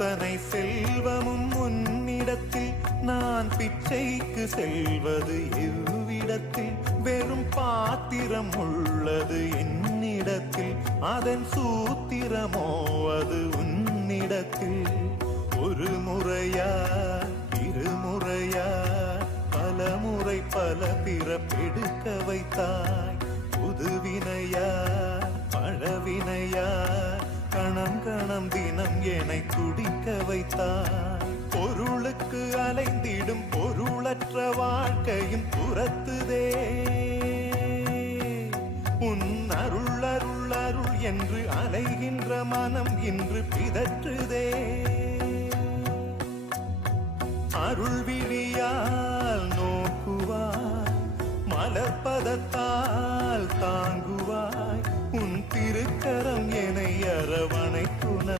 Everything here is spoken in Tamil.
அத்தனை செல்வமும் உன்னிடத்தில் நான் பிச்சைக்கு செல்வது எவ்விடத்தில் வெறும் பாத்திரம் உள்ளது என்னிடத்தில் அதன் சூத்திரமோ அது உன்னிடத்தில் ஒரு முறையா இருமுறையா பல முறை பல பிறப்பெடுக்க வைத்தாய் புதுவினையா பழவினையா கணம் கணம் தினம் என்னை துடிக்க வைத்தாய் பொருளுக்கு அலைந்திடும் பொருளற்ற வாழ்க்கையும் துரத்துதே உன் அருள் அருள் அருள் என்று அலைகின்ற மனம் இன்று பிதற்றுதே அருள் விழியால் நோக்குவாய் மலர்பதத்தால் தாங்குவாய் உன் திருக்கரம் என்னை அரவணை